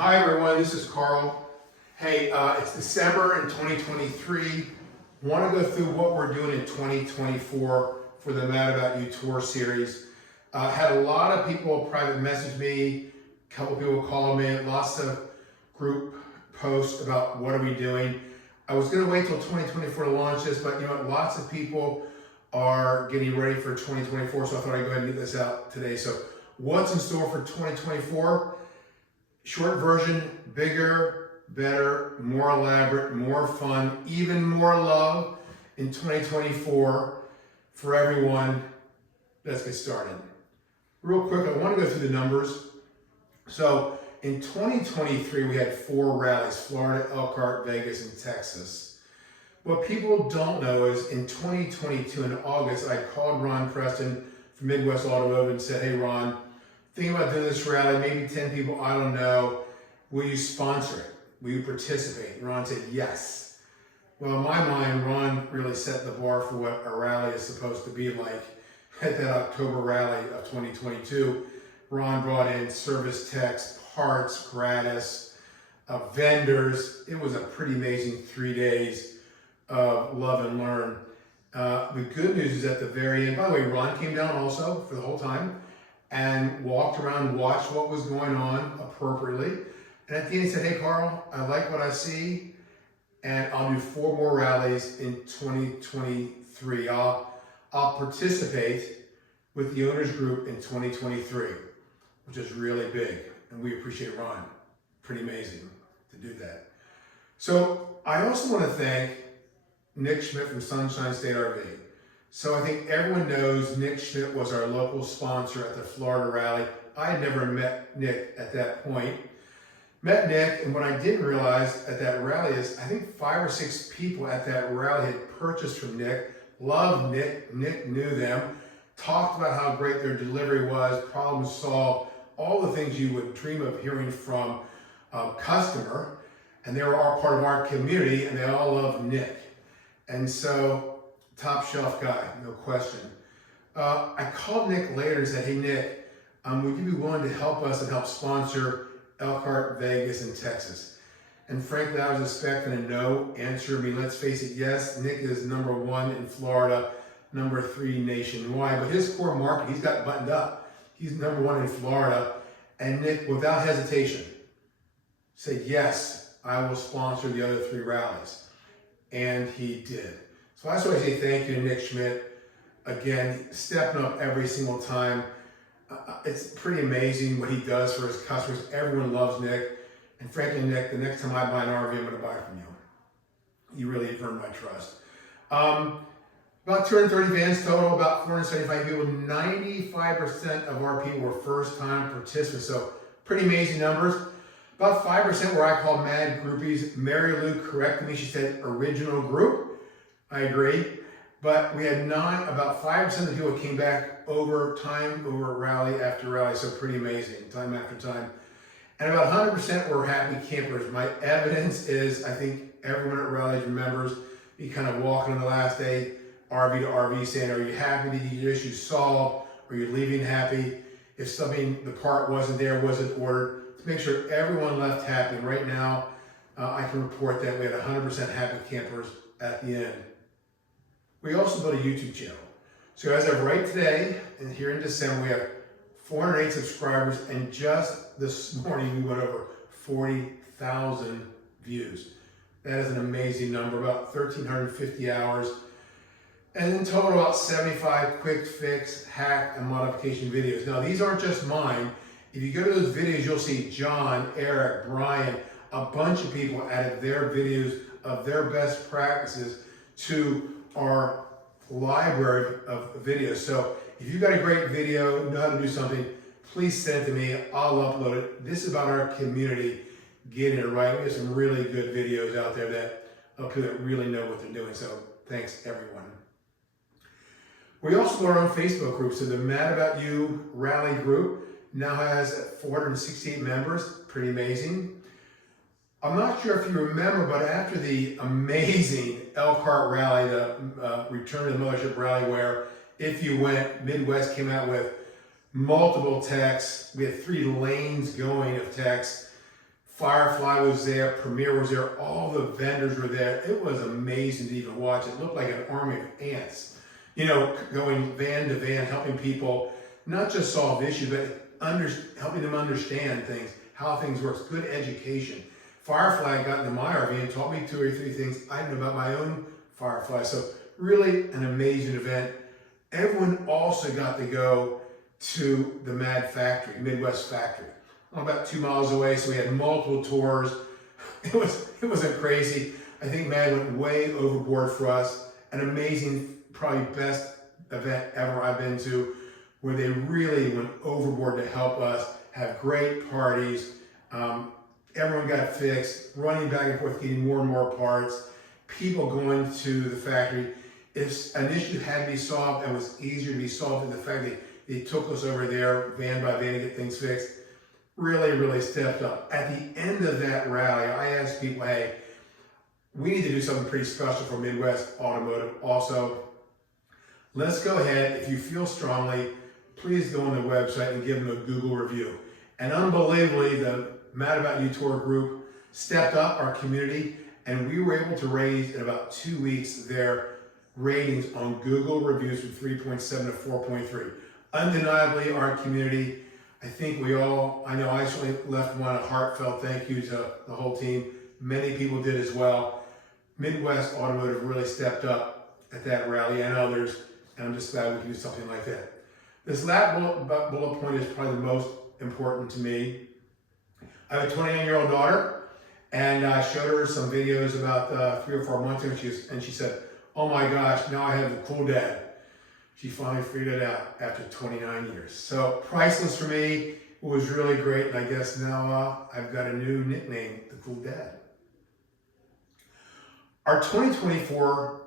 Hi everyone, this is Carl. Hey, it's December in 2023. Want to go through what we're doing in 2024 for the Mad About You tour series. Had a lot of people private message me, a couple people called me, lots of group posts about what are we doing. I was going to wait till 2024 to launch this, but you know what, lots of people are getting ready for 2024, so I thought I'd go ahead and get this out today. So what's in store for 2024? Short version, bigger, better, more elaborate, more fun, even more love in 2024 for everyone. Let's get started. Real quick, I want to go through the numbers. So in 2023, we had 4 rallies: Florida, Elkhart, Vegas, and Texas. What people don't know is in 2022, in August, I called Ron Preston from Midwest Automotive and said, hey Ron, thinking about doing this rally, maybe 10 people, I don't know. Will you sponsor it? Will you participate? And Ron said yes. Well, in my mind, Ron really set the bar for what a rally is supposed to be like. At that October rally of 2022, Ron brought in service techs, parts gratis, vendors. It was a pretty amazing 3 days of love and learn. The good news is at the very end, by the way, Ron came down also for the whole time and walked around, watched what was going on appropriately. And at the end he said, hey Carl, I like what I see and I'll do 4 more rallies in 2023. I'll participate with the owners group in 2023, which is really big. And we appreciate Ron. Pretty amazing to do that. So I also want to thank Nick Schmidt from Sunshine State RV. So I think everyone knows Nick Schmidt was our local sponsor at the Florida rally. I had never met Nick at that point. Met Nick, and what I didn't realize at that rally is I think 5 or 6 people at that rally had purchased from Nick, loved Nick, Nick knew them, talked about how great their delivery was, problem solved, all the things you would dream of hearing from a customer, and they were all part of our community, and they all love Nick. And so, top shelf guy, no question. I called Nick later and said, hey Nick, would you be willing to help us and help sponsor Elkhart, Vegas, and Texas? And frankly, I was expecting a no answer. I mean, let's face it, yes, Nick is number 1 in Florida, number 3 nationwide, but his core market, he's got buttoned up. He's number 1 in Florida, and Nick, without hesitation, said, yes, I will sponsor the other 3 rallies. And he did. So I just want to say thank you to Nick Schmidt. Again, stepping up every single time. It's pretty amazing what he does for his customers. Everyone loves Nick. And frankly, Nick, the next time I buy an RV, I'm going to buy it from you. You really have earned my trust. About 230 vans total, about 475 people. 95% of our people were first-time participants. So pretty amazing numbers. About 5% were I call mad groupies. Mary Lou corrected me. She said original group. I agree. But we had about 5% of the people came back over rally after rally. So pretty amazing, time after time. And about 100% were happy campers. My evidence is, I think everyone at rallies remembers me kind of walking on the last day, RV to RV, saying, are you happy to get your issue solved? Are you leaving happy? If something, the part wasn't there, wasn't ordered, to make sure everyone left happy. And right now, I can report that we had 100% happy campers at the end. We also built a YouTube channel. So as of right today, and here in December, we have 408 subscribers, and just this morning we went over 40,000 views. That is an amazing number, about 1,350 hours. And in total, about 75 quick fix, hack, and modification videos. Now, these aren't just mine. If you go to those videos, you'll see John, Eric, Brian, a bunch of people added their videos of their best practices to our library of videos. So if you've got a great video, know how to do something, please send it to me. I'll upload it. This is about our community getting it right. There's some really good videos out there that people that really know what they're doing. So thanks, everyone. We also have our own Facebook group. So the Mad About You Rally group now has 468 members. Pretty amazing. I'm not sure if you remember, but after the amazing Elkhart rally, the Return to the Mothership rally, where if you went, Midwest came out with multiple techs. We had 3 lanes going of techs. Firefly was there, Premier was there, all the vendors were there. It was amazing to even watch. It looked like an army of ants, you know, going van to van, helping people not just solve issues, but helping them understand things, how things work, good education. Firefly got into my RV and taught me 2 or 3 things I didn't know about my own Firefly. So really an amazing event. Everyone also got to go to the MAD factory, Midwest factory. About 2 miles away, so we had multiple tours. It wasn't crazy. I think MAD went way overboard for us. An amazing, probably best event ever I've been to, where they really went overboard to help us have great parties. Everyone got fixed, running back and forth, getting more and more parts. People going to the factory. If an issue had to be solved, it was easier to be solved in the fact that they took us over there, van by van, to get things fixed. Really, really stepped up. At the end of that rally, I asked people, hey, we need to do something pretty special for Midwest Automotive. Also, let's go ahead, if you feel strongly, please go on the website and give them a Google review. And unbelievably, the Mad About You Tour group stepped up, our community, and we were able to raise in about 2 weeks their ratings on Google reviews from 3.7 to 4.3. Undeniably, our community, I think I know I certainly left one a heartfelt thank you to the whole team. Many people did as well. Midwest Automotive really stepped up at that rally and others, and I'm just glad we can do something like that. This last bullet point is probably the most important to me. I have a 29-year-old daughter, and I showed her some videos about 3 or 4 months ago, and she said, oh my gosh, now I have the cool dad. She finally figured it out after 29 years. So priceless for me. It was really great. And I guess now I've got a new nickname, the Cool Dad. Our 2024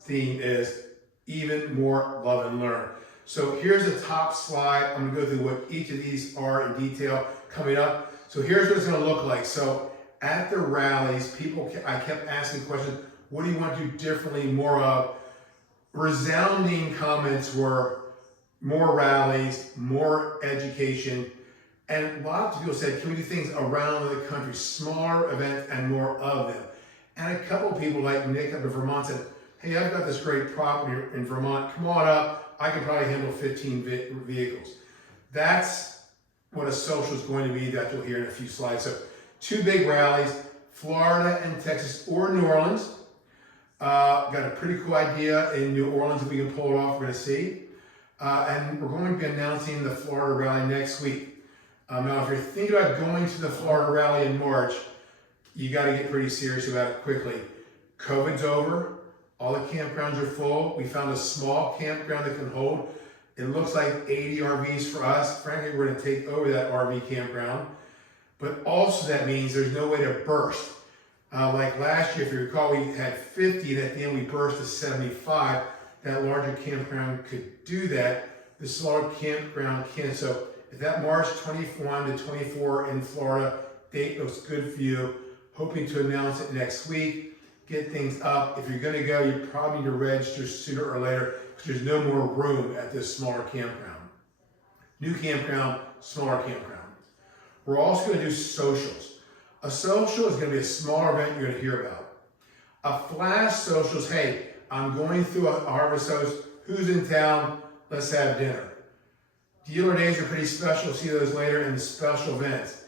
theme is even more love and learn. So here's the top slide. I'm gonna go through what each of these are in detail coming up. So here's what it's gonna look like. So at the rallies, I kept asking questions, what do you want to do differently, more of? Resounding comments were more rallies, more education, and lots of people said, can we do things around the country, smaller events and more of them? And a couple of people like Nick up in Vermont said, hey, I've got this great property in Vermont, come on up, I can probably handle 15 vehicles. That's what a social is going to be that you'll hear in a few slides. So 2 big rallies, Florida and Texas or New Orleans. Got a pretty cool idea in New Orleans. If we can pull it off, we're going to see. And we're going to be announcing the Florida rally next week. Now, if you're thinking about going to the Florida rally in March, you got to get pretty serious about it quickly. COVID's over. All the campgrounds are full. We found a small campground that can hold, it looks like 80 RVs for us. Frankly, we're going to take over that RV campground. But also that means there's no way to burst. Like last year, if you recall, we had 50, and at the end we burst to 75. That larger campground could do that. The smaller campground can't. So if that March 21 to 24 in Florida date looks good for you, hoping to announce it next week, get things up. If you're going to go, you probably need to register sooner or later because there's no more room at this smaller campground. New campground, smaller campground. We're also going to do socials. A social is going to be a smaller event you're going to hear about. A flash social is, hey, I'm going through a harvest host. Who's in town? Let's have dinner. Dealer days are pretty special. See those later in the special events.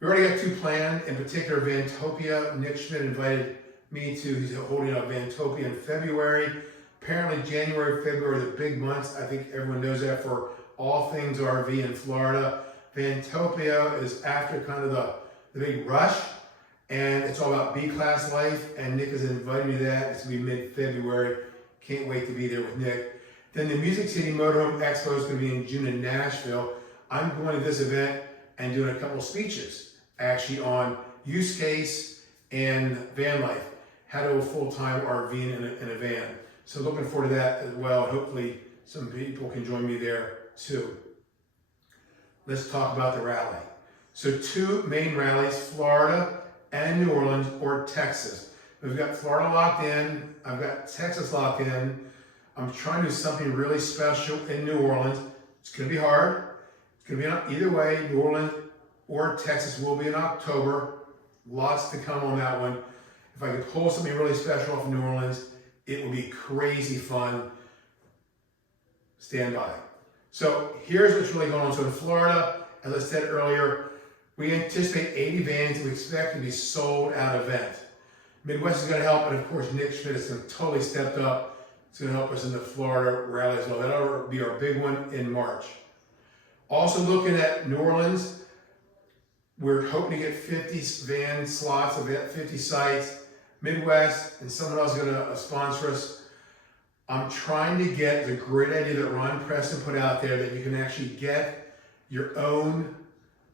We already got 2 planned. In particular, Vantopia. Nick Schmidt invited me to. He's holding up Vantopia in February. Apparently, January, February are the big months. I think everyone knows that for all things RV in Florida. Vantopia is after kind of the big rush, and it's all about B-class life, and Nick has invited me to that. It's going to be mid-February. Can't wait to be there with Nick. Then the Music City Motorhome Expo is going to be in June in Nashville. I'm going to this event and doing a couple speeches, actually on use case and van life, how to do a full-time RV in a van. So looking forward to that as well. Hopefully some people can join me there too. Let's talk about the rally. So 2 main rallies, Florida and New Orleans or Texas. We've got Florida locked in. I've got Texas locked in. I'm trying to do something really special in New Orleans. It's going to be hard. It's going to be either way. New Orleans, or Texas will be in October. Lots to come on that one. If I could pull something really special off of New Orleans, it would be crazy fun. Stand by. So here's what's really going on. So in Florida, as I said earlier, we anticipate 80 vans we expect to be sold out event. Midwest is going to help, and of course Nick Schmidt has totally stepped up. It's going to help us in the Florida rally as well. That'll be our big one in March. Also looking at New Orleans, we're hoping to get 50 van slots, 50 sites. Midwest, and someone else is going to sponsor us. I'm trying to get the great idea that Ron Preston put out there that you can actually get your own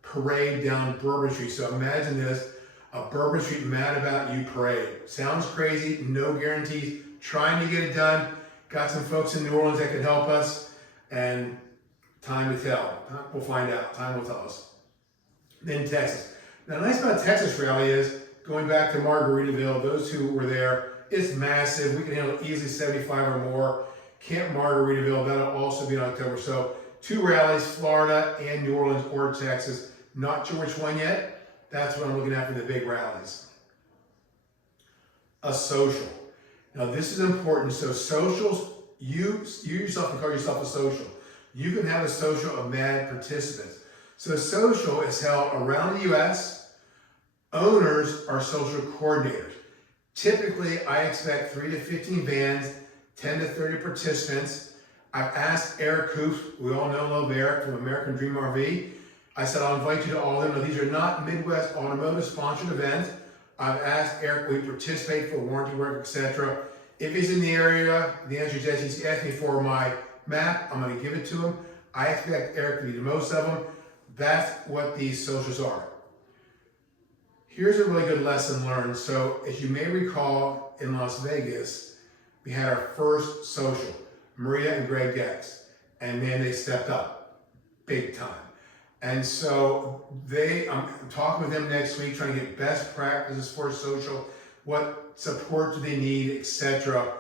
parade down Bourbon Street. So imagine this, a Bourbon Street Mad About You parade. Sounds crazy, no guarantees. Trying to get it done. Got some folks in New Orleans that can help us, and time to tell. We'll find out. Time will tell us. Then Texas. Now, the nice about Texas rally is, going back to Margaritaville, those who were there, it's massive. We can handle easily 75 or more. Camp Margaritaville, that'll also be in October. So 2 rallies, Florida and New Orleans or Texas. Not sure which one yet. That's what I'm looking at for the big rallies. A social. Now this is important. So socials, you yourself can call yourself a social. You can have a social of mad participants. So a social is held around the U.S. Owners are social coordinators. Typically, I expect 3 to 15 vans, 10 to 30 participants. I've asked Eric Hoops, we all know love Eric from American Dream RV. I said, I'll invite you to all of them. Now, these are not Midwest Automotive sponsored events. I've asked Eric, will he participate for warranty work, etc. If he's in the area, the answer is yes. He's asked me for my map. I'm going to give it to him. I expect Eric to be the most of them. That's what these socials are. Here's a really good lesson learned. So as you may recall, in Las Vegas, we had our first social, Maria and Greg Gex, and man, they stepped up big time. And so I'm talking with them next week, trying to get best practices for social, what support do they need, etc.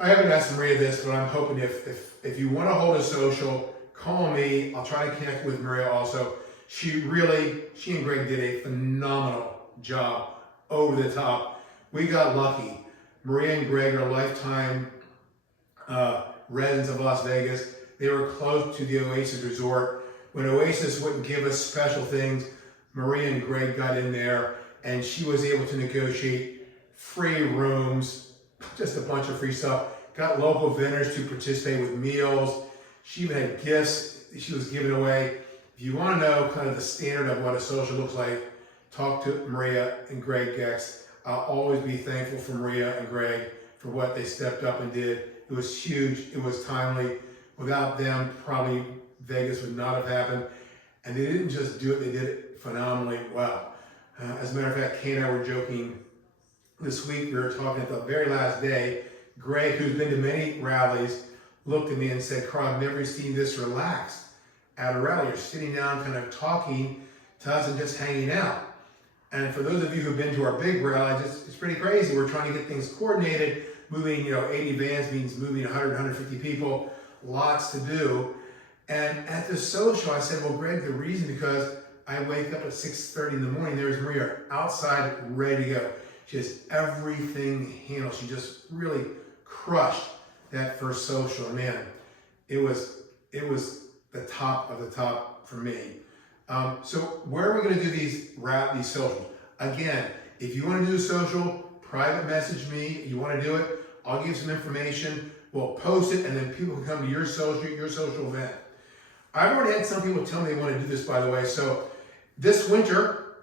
I haven't asked Maria this, but I'm hoping if you want to hold a social, call me. I'll try to connect with Maria also. She and Greg did a phenomenal job, over the top. We got lucky. Maria and Greg are lifetime residents of Las Vegas. They were close to the Oasis Resort. When Oasis wouldn't give us special things, Maria and Greg got in there, and she was able to negotiate free rooms, just a bunch of free stuff. Got local vendors to participate with meals. She even had gifts she was giving away. If you want to know kind of the standard of what a social looks like, talk to Maria and Greg Gex. I'll always be thankful for Maria and Greg for what they stepped up and did. It was huge. It was timely. Without them, probably Vegas would not have happened. And they didn't just do it, they did it phenomenally well. As a matter of fact, Kay and I were joking this week. We were talking at the very last day. Greg, who's been to many rallies, looked at me and said, Carl, I've never seen this relaxed at a rally. You're sitting down kind of talking to us and just hanging out. And for those of you who've been to our big rallies, it's pretty crazy. We're trying to get things coordinated. Moving 80 vans means moving 100, 150 people. Lots to do. And at the social, I said, well, Greg, the reason because I wake up at 6:30 in the morning, there's Maria outside, ready to go. She has everything handled. She just really crushed that first social. And man, it was the top of the top for me. So where are we going to do these socials? Again, if you want to do a social, private message me. You want to do it, I'll give you some information. We'll post it, and then people can come to your social event. I've already had some people tell me they want to do this, by the way. So this winter,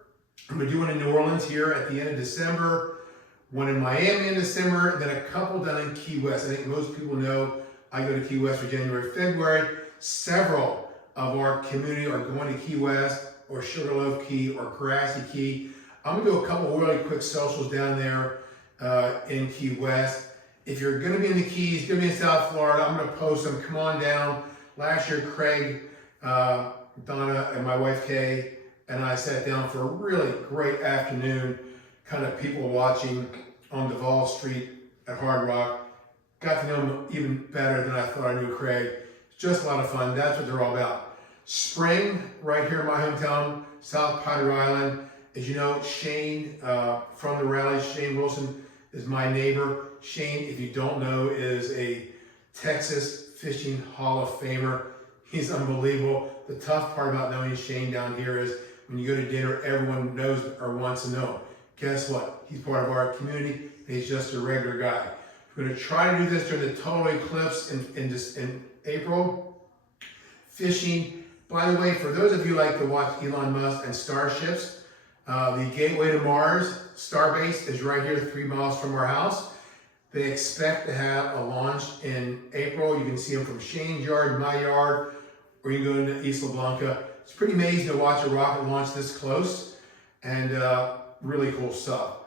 I'm going to do one in New Orleans here at the end of December, one in Miami in December, and then a couple down in Key West. I think most people know I go to Key West for January, February. Several of our community are going to Key West or Sugarloaf Key or Grassy Key. I'm going to do a couple really quick socials down there in Key West. If you're going to be in the Keys, going to be in South Florida, I'm going to post them. Come on down. Last year, Craig, Donna, and my wife Kay and I sat down for a really great afternoon, kind of people watching on Duval Street at Hard Rock. Got to know them even better than I thought I knew Craig. Just a lot of fun. That's what they're all about. Spring, right here in my hometown, South Padre Island. As you know, Shane from the rally, Shane Wilson is my neighbor. Shane, if you don't know, is a Texas Fishing Hall of Famer. He's unbelievable. The tough part about knowing Shane down here is when you go to dinner, everyone knows or wants to know. Guess what? He's part of our community, and he's just a regular guy. We're going to try to do this during the total eclipse in April. Fishing. By the way, for those of you who like to watch Elon Musk and starships, the Gateway to Mars Starbase is right here 3 miles from our house. They expect to have a launch in April. You can see them from Shane's yard, my yard, or you can go into Isla Blanca. It's pretty amazing to watch a rocket launch this close, and really cool stuff.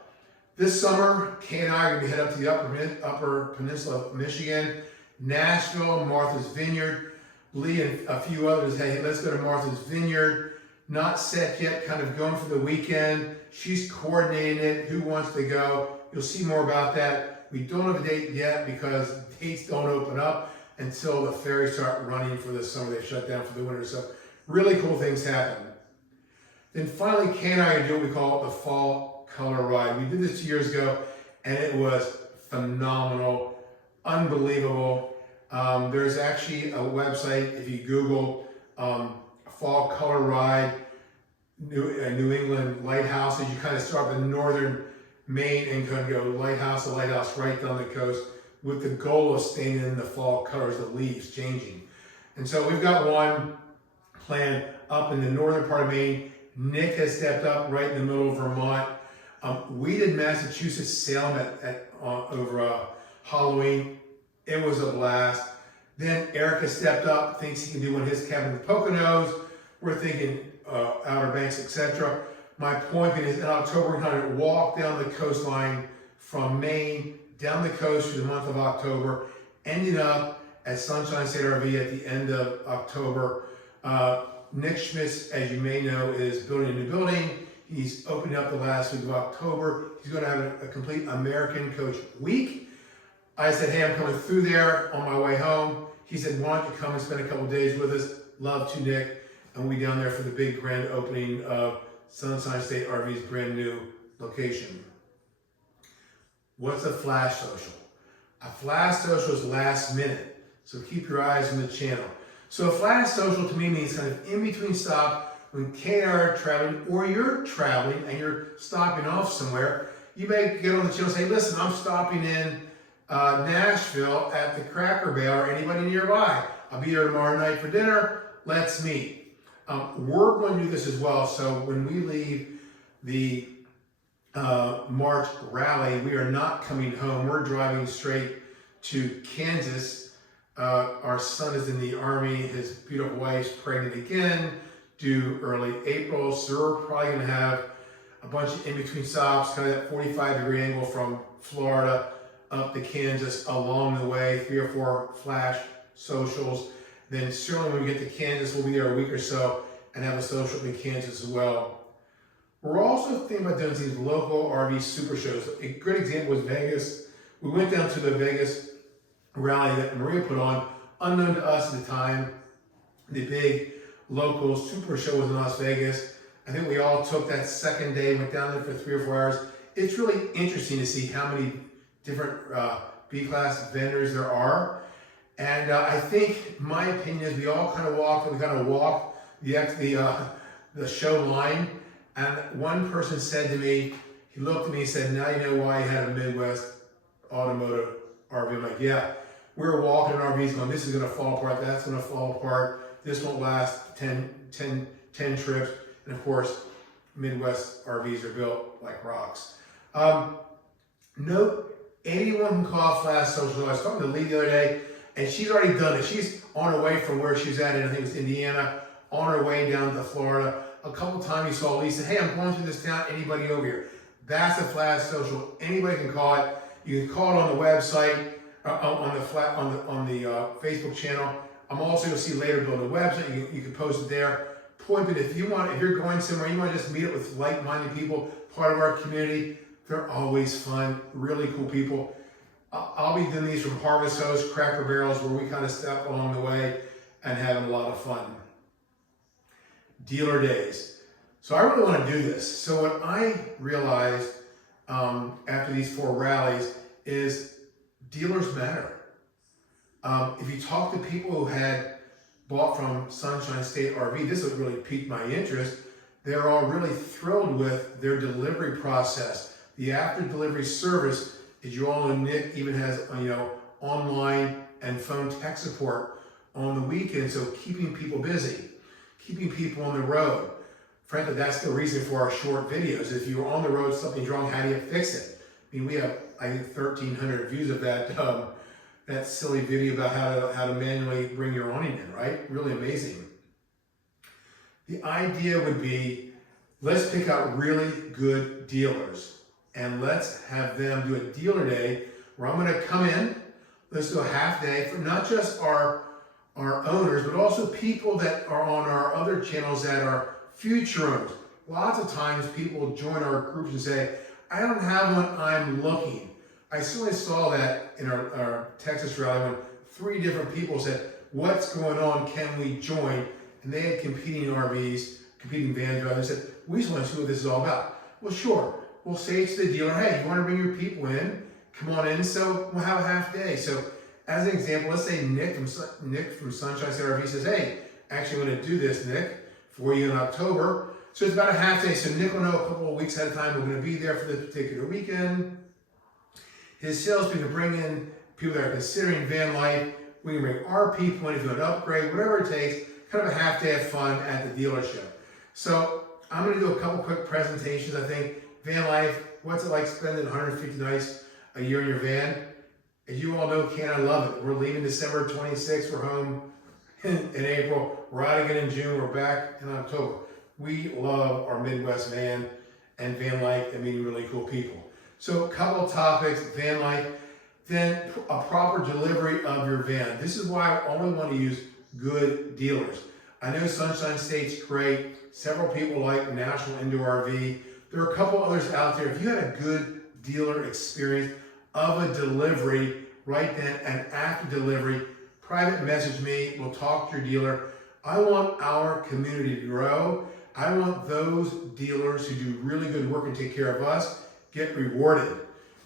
This summer, Kay and I are going to head up to the upper peninsula of Michigan, Nashville, Martha's Vineyard. Lee and a few others, hey, let's go to Martha's Vineyard. Not set yet, kind of going for the weekend. She's coordinating it, who wants to go. You'll see more about that. We don't have a date yet because dates don't open up until the ferries start running for the summer. They shut down for the winter, so really cool things happen. Then finally, Kay and I are doing what we call the Fall Color Ride. We did this 2 years ago, and it was phenomenal, unbelievable. There's actually a website, if you Google Fall Color Ride, New England lighthouses, you kind of start with northern Maine and kind of go lighthouse to lighthouse right down the coast with the goal of staying in the fall colors, the leaves changing. And so we've got one planned up in the northern part of Maine. Nick has stepped up right in the middle of Vermont. We did Massachusetts, Salem over Halloween. It was a blast. Then Erica stepped up, thinks he can do one of his cabin in the Poconos. We're thinking Outer Banks, etc. My point is, in October, we're going to walk down the coastline from Maine down the coast through the month of October, ending up at Sunshine State RV at the end of October. Nick Schmitz, as you may know, is building a new building. He's opening up the last week of October. He's going to have a complete American Coach week. I said, hey, I'm coming through there on my way home. He said, why don't you come and spend a couple days with us? Love to, Nick. And we'll be down there for the big grand opening of Sunshine State RV's brand new location. What's a flash social? A flash social is last minute, so keep your eyes on the channel. So a flash social to me means kind of in between stop when Kay and I are traveling, or you're traveling and you're stopping off somewhere. You may get on the channel and say, listen, I'm stopping in Nashville at the Cracker Barrel, or anybody nearby. I'll be there tomorrow night for dinner. Let's meet. We're going to do this as well. So when we leave the March rally, we are not coming home. We're driving straight to Kansas. Our son is in the Army. His beautiful wife's pregnant again, due early April. So we're probably going to have a bunch of in-between stops, kind of that 45-degree angle from Florida up to Kansas along the way, 3 or 4 flash socials. Then certainly when we get to Kansas, we'll be there a week or so and have a social in Kansas as well. We're also thinking about doing these local RV super shows. A good example was Vegas. We went down to the Vegas rally that Maria put on, unknown to us at the time. The big local super show was in Las Vegas. I think we all took that second day, went down there for 3 or 4 hours. It's really interesting to see how many different B-class vendors there are. And I think my opinion is we all kind of walked the show line. And one person said to me, he looked at me and said, now you know why you had a Midwest automotive RV. I'm like, yeah, we're walking in RVs going, this is going to fall apart, that's going to fall apart, this won't last 10 trips. And of course, Midwest RVs are built like rocks. Note, anyone can call Flash Social. I was talking to Lee the other day, and she's already done it. She's on her way from where she was at in, I think it was Indiana, on her way down to Florida. A couple times you saw Lisa, hey, I'm going through this town, anybody over here? That's a Flash Social. Anybody can call it. You can call it on the website, on the Facebook channel. I'm also going to see later build a website. You can post it there. Point, but if you're going somewhere, you want to just meet up with like-minded people, part of our community, they're always fun, really cool people. I'll be doing these from Harvest Host, Cracker Barrels, where we kind of step along the way and having a lot of fun. dealer days. So I really want to do this. So what I realized after these 4 rallies is dealers matter. If you talk to people who had bought from Sunshine State RV, this would really pique my interest. They're all really thrilled with their delivery process. The after delivery service, as you all know, Nick even has online and phone tech support on the weekend. So keeping people busy, keeping people on the road. Frankly, that's the reason for our short videos. If you're on the road, something's wrong, how do you fix it? I mean, we have, I think, 1,300 views of that silly video about how to manually bring your awning in, right? Really amazing. The idea would be, let's pick out really good dealers and let's have them do a dealer day where I'm going to come in. Let's do a half day for not just our owners, but also people that are on our other channels that are future owners. Lots of times people join our groups and say, I don't have one, I'm looking. I certainly saw that in our Texas rally when 3 different people said, what's going on, can we join? And they had competing RVs, competing van drivers, and said, we just want to see what this is all about. Well, sure, we'll say to the dealer, hey, you want to bring your people in? Come on in, so we'll have a half day. So as an example, let's say Nick from Sunshine State RV says, hey, actually I'm going to do this, Nick, for you in October. So it's about a half day. So Nick will know a couple of weeks ahead of time we're going to be there for the particular weekend. His salespeople can bring in people that are considering van life. We can bring our people in if you want to upgrade, whatever it takes. Kind of a half day of fun at the dealership. So I'm going to do a couple quick presentations. I think van life, what's it like spending 150 nights a year in your van? As you all know, Ken, I love it. We're leaving December 26th. We're home in April. We're out again in June. We're back in October. We love our Midwest van and van life and meeting really cool people. So a couple of topics, van life, then a proper delivery of your van. This is why I only want to use good dealers. I know Sunshine State's great. Several people like National Indoor RV. There are a couple others out there. If you had a good dealer experience of a delivery right then and after delivery, private message me. We'll talk to your dealer. I want our community to grow. I want those dealers who do really good work and take care of us get rewarded,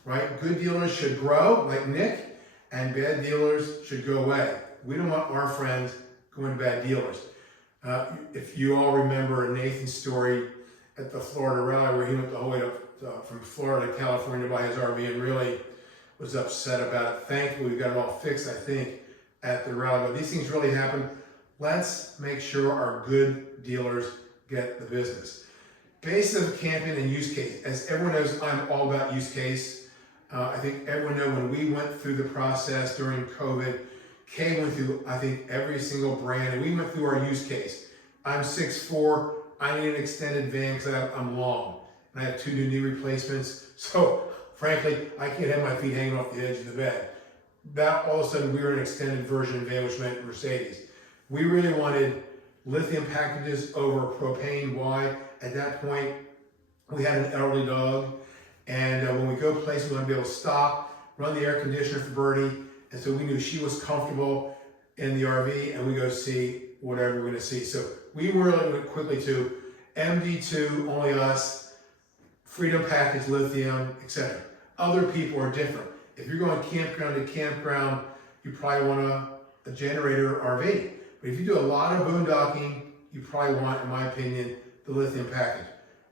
right? Good dealers should grow, like Nick, and bad dealers should go away. We don't want our friends going to bad dealers. If you all remember Nathan's story at the Florida rally where he went the whole way from Florida to California to buy his RV and really was upset about it. Thankfully, we got it all fixed, I think, at the rally. But these things really happen. Let's make sure our good dealers get the business. Basis of camping and use case. As everyone knows, I'm all about use case. I think everyone knows when we went through the process during COVID, Kay went through, I think, every single brand, and we went through our use case. I'm 6'4", I need an extended van because I'm long, and I have 2 new knee replacements. So, frankly, I can't have my feet hanging off the edge of the bed. That all of a sudden, we were an extended version van, which meant Mercedes. We really wanted lithium packages over propane. Why? At that point, we had an elderly dog, and when we go places, we want to be able to stop, run the air conditioner for Birdie, and so we knew she was comfortable in the RV, and we go see whatever we're going to see. So we really went quickly to MD2, only us, Freedom Package, lithium, etc. Other people are different. If you're going campground to campground, you probably want a generator RV. But if you do a lot of boondocking, you probably want, in my opinion, the lithium package.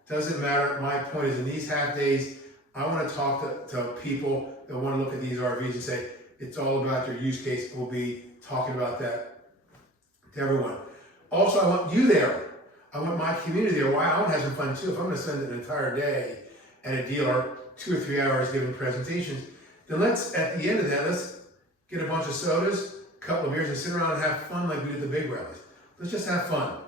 Doesn't matter. My point is, in these half days, I want to talk to people that want to look at these RVs and say, it's all about their use case. We'll be talking about that to everyone. Also, I want you there. I want my community there. Why? I want to have some fun too. If I'm going to spend an entire day at a dealer, 2 or 3 hours giving presentations, then let's, at the end of that, let's get a bunch of sodas, a couple of beers, and sit around and have fun like we did the big rallies. Let's just have fun.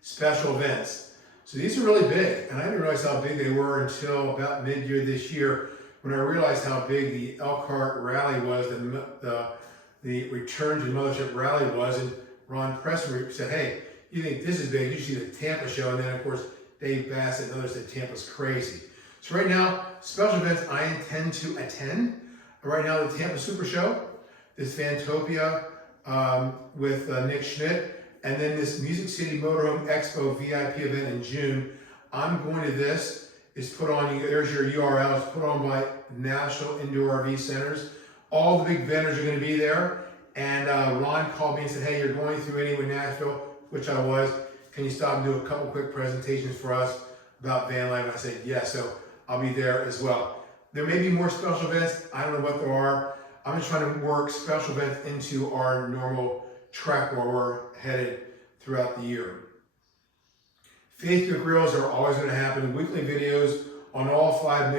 Special events. So these are really big, and I didn't realize how big they were until about mid-year this year when I realized how big the Elkhart rally was, the Return to Mothership rally was, and Ron Preston said, hey, you think this is big, you should see the Tampa show, and then of course Dave Bassett and others said Tampa's crazy. So right now, special events I intend to attend. Right now, the Tampa Super Show, this Fantopia with Nick Schmidt. And then this Music City Motorhome Expo VIP event in June. I'm going to this. It's put on, there's your URL, it's put on by National Indoor RV Centers. All the big vendors are going to be there. And Ron called me and said, hey, you're going through anyway Nashville, which I was. Can you stop and do a couple quick presentations for us about van life? And I said, yes, so I'll be there as well. There may be more special events. I don't know what there are. I'm just trying to work special events into our normal track where we're headed throughout the year. Facebook Reels are always going to happen. Weekly videos on all 5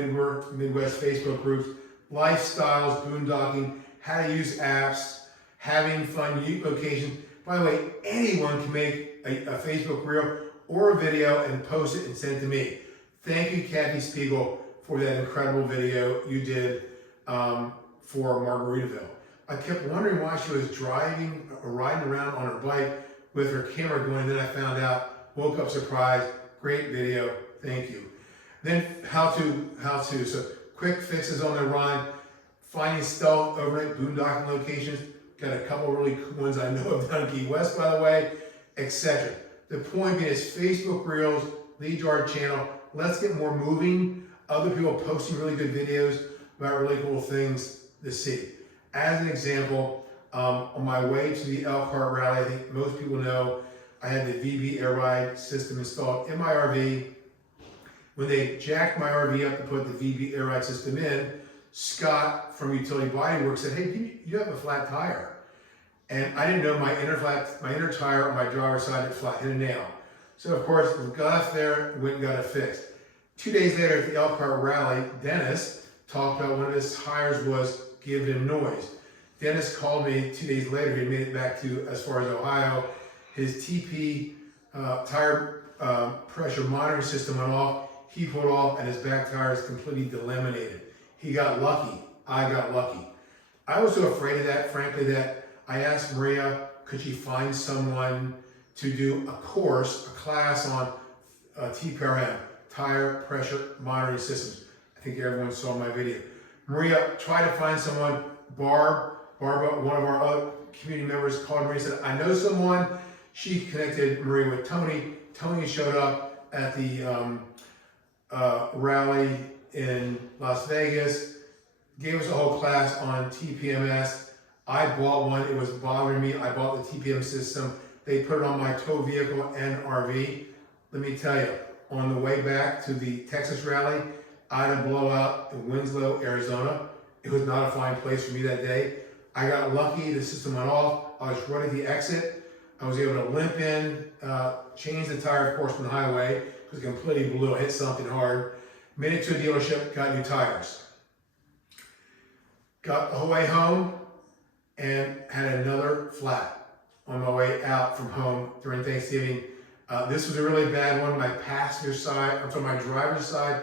Midwest Facebook groups. Lifestyles, boondocking, how to use apps, having fun, unique locations. By the way, anyone can make a Facebook Reel or a video and post it and send it to me. Thank you, Kathy Spiegel, for that incredible video you did for Margaritaville. I kept wondering why she was driving or riding around on her bike with her camera going, then I found out, woke up surprised, great video, thank you. Then how to, so quick fixes on the run, finding stealth overnight boondocking locations, got a couple really cool ones I know of down in Key West, by the way, etc. The point being is Facebook Reels, lead to our channel, let's get more moving, other people posting really good videos about really cool things to see. As an example, on my way to the Elkhart Rally, I think most people know I had the VB Air Ride system installed in my RV. When they jacked my RV up to put the VB Air Ride system in, Scott from Utility Body Works said, hey, you have a flat tire. And I didn't know my inner tire on my driver's side had flat, hit a nail. So of course, we got up there, went and got it fixed. 2 days later at the Elkhart Rally, Dennis talked about one of his tires was giving him noise. Dennis called me 2 days later, he made it back to as far as Ohio. His TP tire pressure monitoring system went off. He pulled off and his back tire is completely delaminated. He got lucky. I got lucky. I was so afraid of that, frankly, that I asked Maria, could she find someone to do a course, a class on TPRM, tire pressure monitoring systems. I think everyone saw my video. Maria tried to find someone. Barb, one of our other community members, called Maria and said, I know someone. She connected Maria with Tony. Tony showed up at the rally in Las Vegas, gave us a whole class on TPMS. I bought one, it was bothering me. I bought the TPM system. They put it on my tow vehicle and RV. Let me tell you, on the way back to the Texas rally, I had a blowout in Winslow, Arizona. It was not a fine place for me that day. I got lucky, the system went off. I was right at the exit. I was able to limp in, change the tire, of course, from the highway, because it completely blew, hit something hard. Made it to a dealership, got new tires. Got the whole way home and had another flat on my way out from home during Thanksgiving. This was a really bad one. My passenger side, I'm talking my driver's side,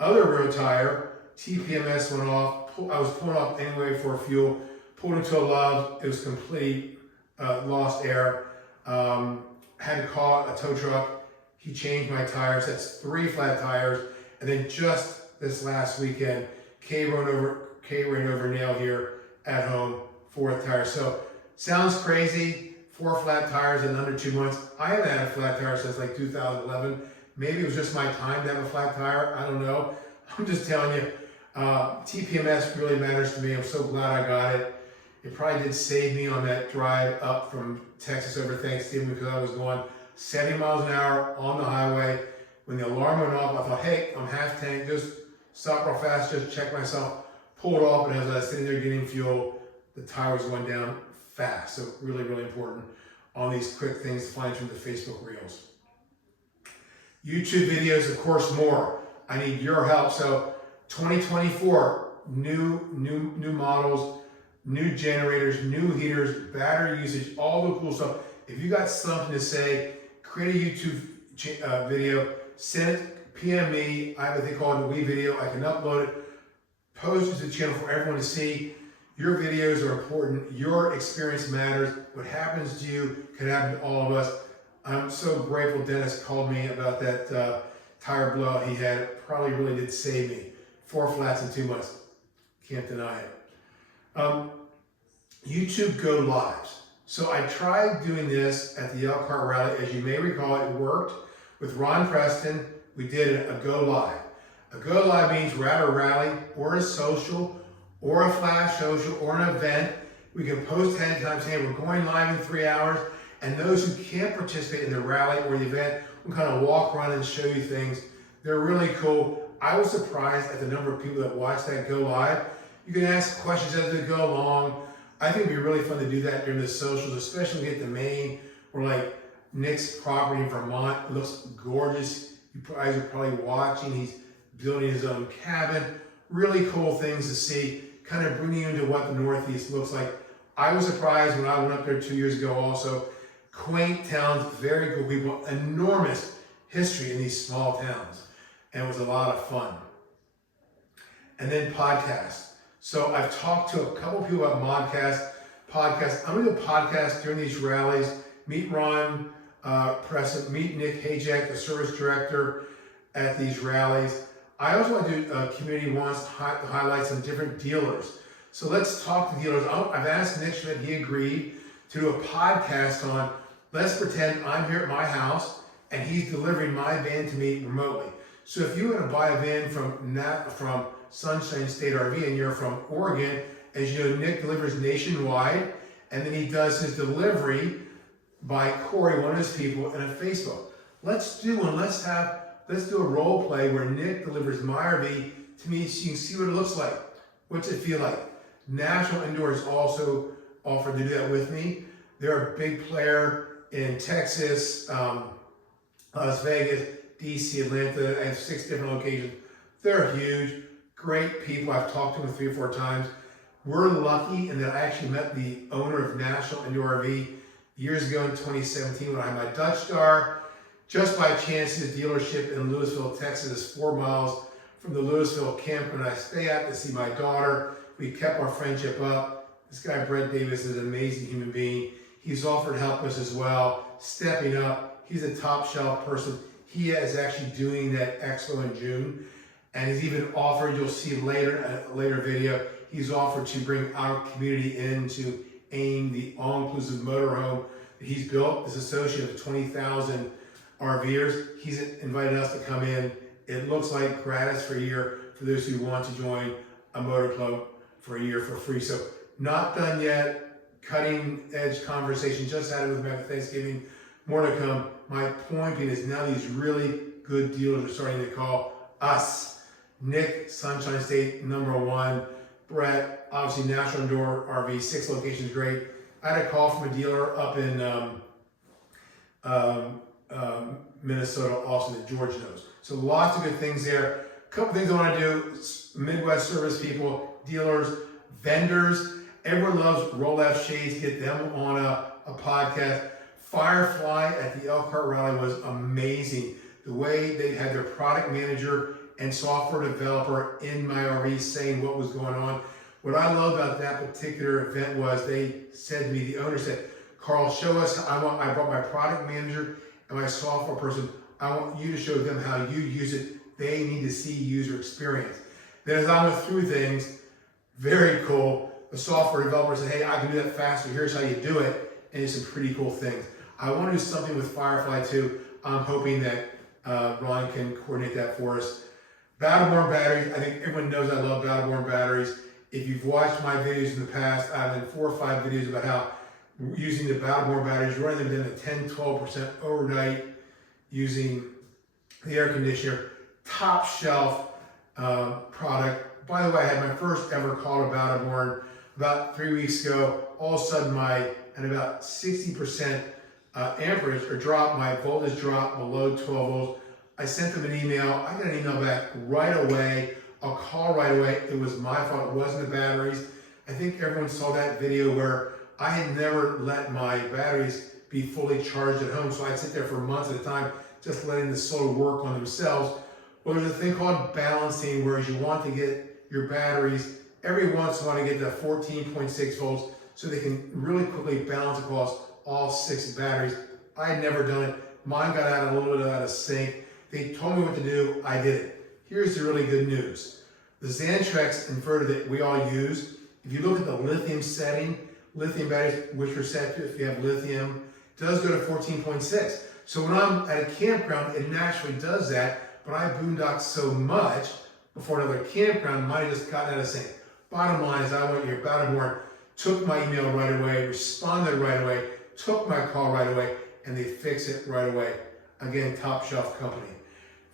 other rear tire, TPMS went off. I was pulling off anyway for fuel, pulled into a love. It was complete, lost air. Had to call a tow truck. He changed my tires. That's 3 flat tires. And then just this last weekend, K ran over nail here at home, 4th tire. So sounds crazy, 4 flat tires in under 2 months. I haven't had a flat tire since like 2011. Maybe it was just my time to have a flat tire. I don't know. I'm just telling you, TPMS really matters to me. I'm so glad I got it. It probably did save me on that drive up from Texas over Thanksgiving because I was going 70 miles an hour on the highway. When the alarm went off, I thought, hey, I'm half tank, just stop real fast, just check myself, pulled off, and as I was sitting there getting fuel, the tire was going down fast. So really, really important on these quick things to find through the Facebook Reels. YouTube videos, of course, more. I need your help. So 2024, new models, new generators, new heaters, battery usage, all the cool stuff. If you got something to say, create a YouTube video, send it, PM me. I have a thing called the WeVideo. I can upload it, post it to the channel for everyone to see. Your videos are important. Your experience matters. What happens to you can happen to all of us. I'm so grateful Dennis called me about that tire blowout he had. It probably really did save me. 4 flats in 2 months. Can't deny it. YouTube Go Lives. So I tried doing this at the Elkhart Rally. As you may recall, it worked. With Ron Preston, we did a go live. A go live means we're at a rally or a social or a flash social or an event. We can post ahead of time saying we're going live in 3 hours, and those who can't participate in the rally or the event will kind of walk around and show you things. They're really cool. I was surprised at the number of people that watched that go live. You can ask questions as they go along. I think it'd be really fun to do that during the socials, especially when we get to Maine or like Nick's property in Vermont. It looks gorgeous. You guys are probably watching. He's building his own cabin. Really cool things to see, kind of bringing you into what the Northeast looks like. I was surprised when I went up there 2 years ago also. Quaint towns, very cool people, enormous history in these small towns. And it was a lot of fun. And then podcasts. So I've talked to a couple of people about podcasts. I'm going to do a podcast during these rallies. Meet Ron Preston, meet Nick Hajek, the service director at these rallies. I also want to do a community wants to highlight some different dealers. So let's talk to dealers. I've asked Nick Schmidt, he agreed to do a podcast on, let's pretend I'm here at my house and he's delivering my van to me remotely. So if you want to buy a van from Sunshine State RV and you're from Oregon, as you know, Nick delivers nationwide, and then he does his delivery by Corey, one of his people, and on Facebook. Let's do one. Let's do a role play where Nick delivers my RV to me so you can see what it looks like. What's it feel like? National Indoor is also offered to do that with me. They're a big player in Texas, Las Vegas, DC, Atlanta. I have 6 different locations. They're huge, great people. I've talked to them 3 or 4 times. We're lucky in that I actually met the owner of National Indoor RV years ago in 2017 when I had my Dutch Star. Just by chance, his dealership in Louisville, Texas is 4 miles from the Louisville campground I stay at to see my daughter. We kept our friendship up. This guy, Brett Davis, is an amazing human being. He's offered help us as well, stepping up. He's a top shelf person. He is actually doing that expo in June. And he's even offered, you'll see later, a later video, he's offered to bring our community into AIM, the all-inclusive motorhome that he's built. This associate of 20,000 RVers. He's invited us to come in. It looks like gratis for a year for those who want to join a motor club for a year for free. So not done yet. Cutting edge conversation. Just had it with me after Thanksgiving. More to come. My point being is now these really good dealers are starting to call us. Nick, Sunshine State, #1. Brett, obviously National Indoor RV, 6 locations, great. I had a call from a dealer up in Minnesota, also that George knows. So lots of good things there. A couple things I want to do, Midwest service people, dealers, vendors. Everyone loves Roll F Shades, get them on a podcast. Firefly at the Elkhart Rally was amazing. The way they had their product manager and software developer in my RV saying what was going on. What I love about that particular event was they said to me, the owner said, Carl, show us, I brought my product manager and my software person. I want you to show them how you use it. They need to see user experience. Then as I went through things, very cool. The software developer said, hey, I can do that faster. Here's how you do it. And it's some pretty cool things. I want to do something with Firefly too. I'm hoping that Ron can coordinate that for us. Battleborn batteries. I think everyone knows I love Battleborn batteries. If you've watched my videos in the past, I've done 4 or 5 videos about how using the Battleborn batteries, running them down to 10-12% overnight using the air conditioner. Top shelf product. By the way, I had my first ever call to Battleborn about 3 weeks ago. All of a sudden, at about 60% amperage or drop, my voltage dropped below 12 volts. I sent them an email. I got an email back right away. I'll call right away. It was my fault. It wasn't the batteries. I think everyone saw that video where I had never let my batteries be fully charged at home. So I'd sit there for months at a time, just letting the solar work on themselves. Well, there's a thing called balancing, whereas you want to get your batteries every once in a while to get to 14.6 volts so they can really quickly balance across all 6 batteries. I had never done it. Mine got a little bit out of sync. They told me what to do. I did it. Here's the really good news. The Xantrex inverter that we all use, if you look at the lithium setting, lithium batteries, which are set to, if you have lithium, does go to 14.6. So when I'm at a campground, it naturally does that, but I boondocked so much before another campground, might have just gotten out of sync. Bottom line is I went here about a morning, took my email right away, responded right away, took my call right away, and they fix it right away. Again, top shelf company.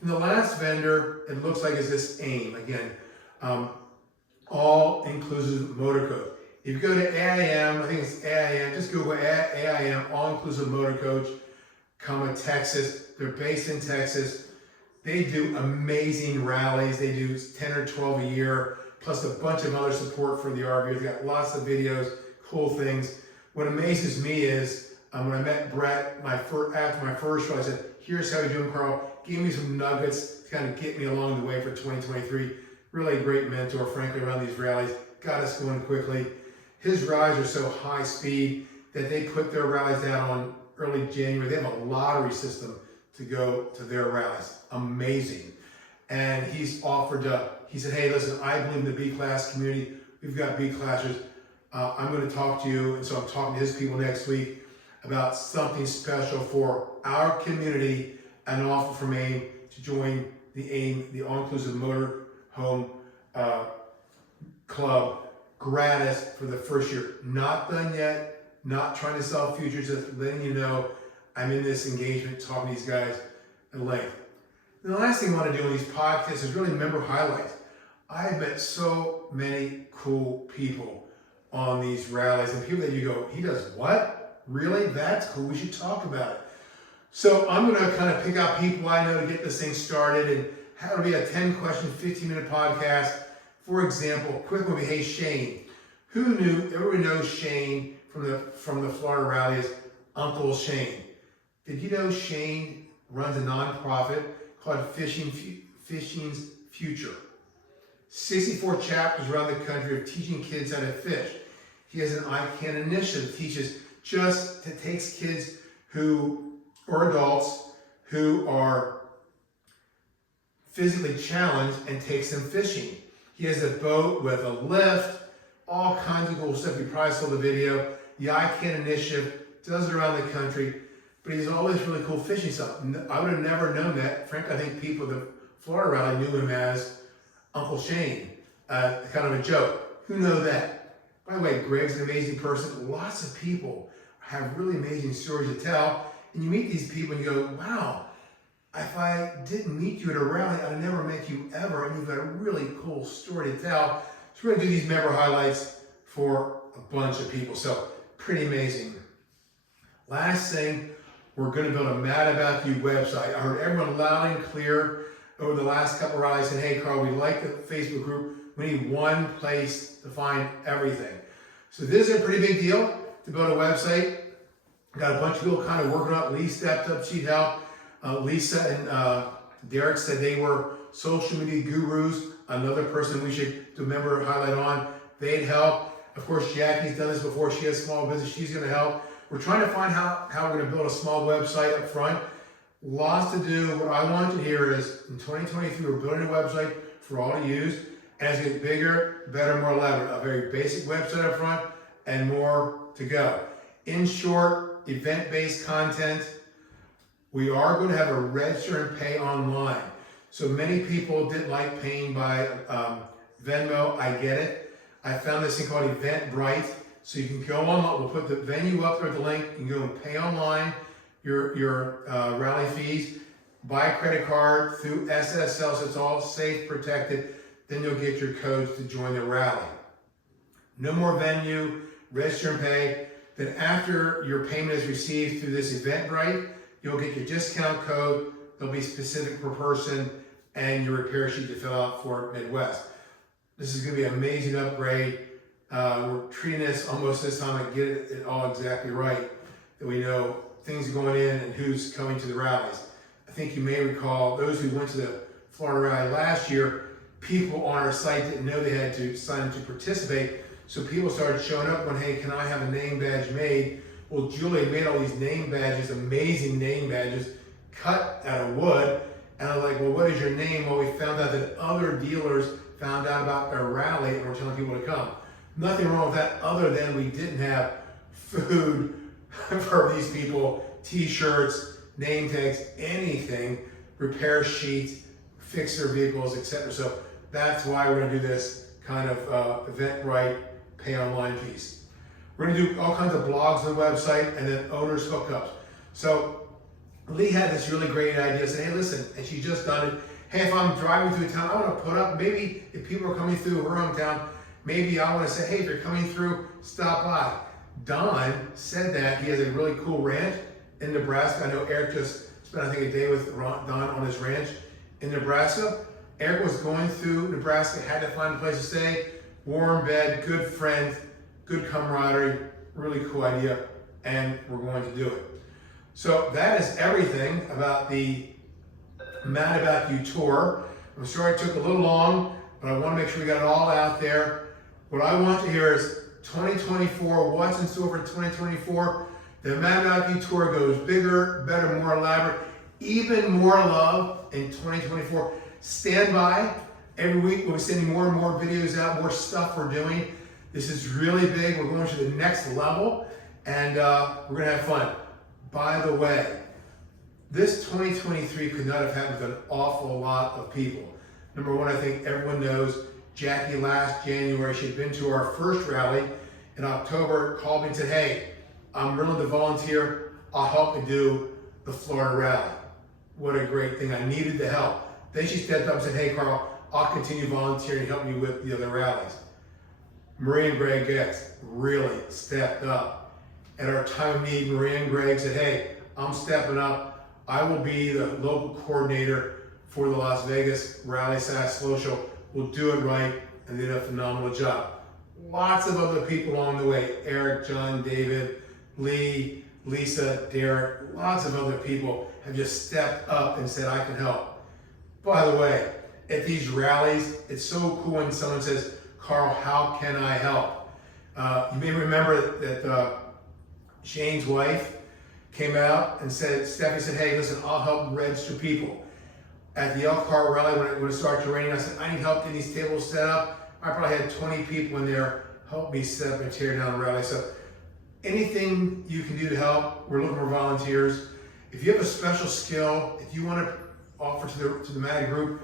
And the last vendor, it looks like, is this AIM. Again, all inclusive motor coach. If you go to AIM, I think it's AIM, just Google AIM, all inclusive motor coach, Texas. They're based in Texas. They do amazing rallies. They do 10 or 12 a year, plus a bunch of other support for the RV. They've got lots of videos, cool things. What amazes me is when I met Brett after my first show, I said, here's how you're doing, Carl. Gave me some nuggets to kind of get me along the way for 2023. Really a great mentor, frankly, around these rallies. Got us going quickly. His rallies are so high speed that they put their rallies down on early January. They have a lottery system to go to their rallies. Amazing. And he's offered he said, hey, listen, I believe in the B-class community. We've got B-classers. I'm going to talk to you. And so I'm talking to his people next week about something special for our community, an offer from AIM to join the AIM, the All-Inclusive Motor Home Club, gratis for the first year. Not done yet, not trying to sell futures, just letting you know I'm in this engagement, talking to these guys at length. And the last thing I want to do in these podcasts is really member highlights. I've met so many cool people on these rallies, and people that you go, he does what? Really? That's cool. We should talk about it. So I'm going to kind of pick out people I know to get this thing started, and how to be a 10-question, 15-minute podcast. For example, quick one would be, hey, Shane. Who knew? Everybody knows Shane from the Florida rally as Uncle Shane. Did you know Shane runs a nonprofit called Fishing's Future? 64 chapters around the country of teaching kids how to fish. He has an I Can initiative that takes kids or adults who are physically challenged and takes them fishing. He has a boat with a lift, all kinds of cool stuff. You probably saw the video. The I Can initiative does it around the country, but he's always really cool fishing stuff. I would have never known that. Frankly, I think people at the Florida rally knew him as Uncle Shane, kind of a joke. Who know that? By the way, Greg's an amazing person. Lots of people have really amazing stories to tell. And you meet these people and you go, wow, if I didn't meet you at a rally, I'd never met you ever. And you've got a really cool story to tell. So we're going to do these member highlights for a bunch of people. So pretty amazing. Last thing, we're going to build a Mad About You website. I heard everyone loud and clear over the last couple of rallies saying, hey, Carl, we like the Facebook group. We need one place to find everything. So this is a pretty big deal to build a website. Got a bunch of people kind of working on it. Lee stepped up, she'd help. Lisa and Derek said they were social media gurus. Another person we should do a member highlight on. They'd help. Of course, Jackie's done this before. She has small business. She's going to help. We're trying to find how we're going to build a small website up front. Lots to do. What I want to hear is in 2023, we're building a website for all to use. As it gets bigger, better, more elaborate. A very basic website up front and more to go. In short, event-based content. We are going to have a register and pay online. So many people didn't like paying by Venmo. I get it. I found this thing called Eventbrite. So you can go online. We'll put the venue up there at the link. You can go and pay online your rally fees, buy a credit card through SSL, so it's all safe, protected. Then you'll get your codes to join the rally. No more venue, register and pay. Then after your payment is received through this Eventbrite, you'll get your discount code. There'll be specific per person and your repair sheet to fill out for Midwest. This is going to be an amazing upgrade. We're treating this almost this time and get it all exactly right, that we know things are going in and who's coming to the rallies. I think you may recall those who went to the Florida rally last year, people on our site didn't know they had to sign up to participate. So people started showing up going, hey, can I have a name badge made? Well, Julie made all these name badges, amazing name badges, cut out of wood. And I was like, well, what is your name? Well, we found out that other dealers found out about our rally and were telling people to come. Nothing wrong with that other than we didn't have food for these people, t-shirts, name tags, anything, repair sheets, fix their vehicles, etc. So that's why we're gonna do this kind of Eventbrite pay online piece. We're gonna do all kinds of blogs on the website and then owners hookups. So Lee had this really great idea, saying, hey, listen, and she's just done it. Hey, if I'm driving through town, I want to put up, maybe if people are coming through her hometown, maybe I want to say, hey, if you're coming through, stop by. Don said that he has a really cool ranch in Nebraska. I know Eric just spent, I think, a day with Don on his ranch in Nebraska. Eric was going through Nebraska, had to find a place to stay, warm bed, good friend, good camaraderie, really cool idea, and we're going to do it. So that is everything about the Mad About You tour. I'm sorry it took a little long, but I want to make sure we got it all out there. What I want to hear is 2024, what's in store for 2024? The Mad About You tour goes bigger, better, more elaborate, even more love in 2024. Stand by. Every week we'll be sending more and more videos out, more stuff we're doing. This is really big. We're going to the next level, and we're going to have fun. By the way, this 2023 could not have happened with an awful lot of people. Number one, I think everyone knows Jackie last January, she'd been to our first rally in October, called me and said, hey, I'm willing to volunteer. I'll help you do the Florida rally. What a great thing. I needed the help. Then she stepped up and said, hey, Carl, I'll continue volunteering and help you with the other rallies. Marie and Greg Getz really stepped up. At our time of need, Marie and Greg said, hey, I'm stepping up. I will be the local coordinator for the Las Vegas Rally Slow Show. We'll do it right, and they did a phenomenal job. Lots of other people along the way, Eric, John, David, Lee, Lisa, Derek, lots of other people have just stepped up and said, I can help. By the way, at these rallies, it's so cool when someone says, Carl, how can I help? You may remember that Shane's wife came out and said, Stephanie said, hey, listen, I'll help register people. At the Elkhart rally, when it started to rain, I said, I need help getting these tables set up. I probably had 20 people in there help me set up and tear down the rally. So anything you can do to help, we're looking for volunteers. If you have a special skill, if you want to offer to the MAD group,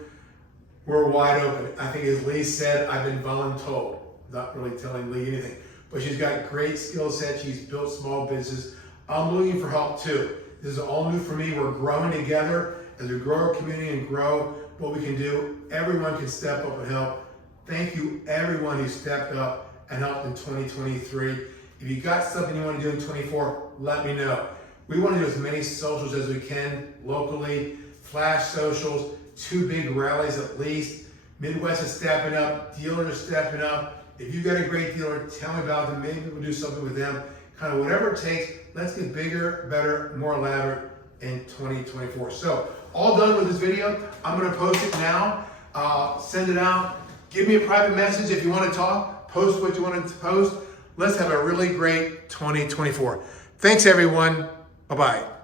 we're wide open. I think as Lee said, I've been voluntold, not really telling Lee anything, but she's got great skill set. She's built small business. I'm looking for help too. This is all new for me. We're growing together. As we grow our community and grow what we can do, everyone can step up and help. Thank you everyone who stepped up and helped in 2023. If you got something you want to do in 24, let me know. We want to do as many socials as we can locally, flash socials, 2 big rallies at least. Midwest is stepping up, dealers are stepping up. If you got a great dealer, tell me about them. Maybe we'll do something with them. Kind of whatever it takes. Let's get bigger, better, more elaborate in 2024. So, all done with this video. I'm going to post it now. Send it out. Give me a private message if you want to talk. Post what you want to post. Let's have a really great 2024. Thanks, everyone. Bye-bye.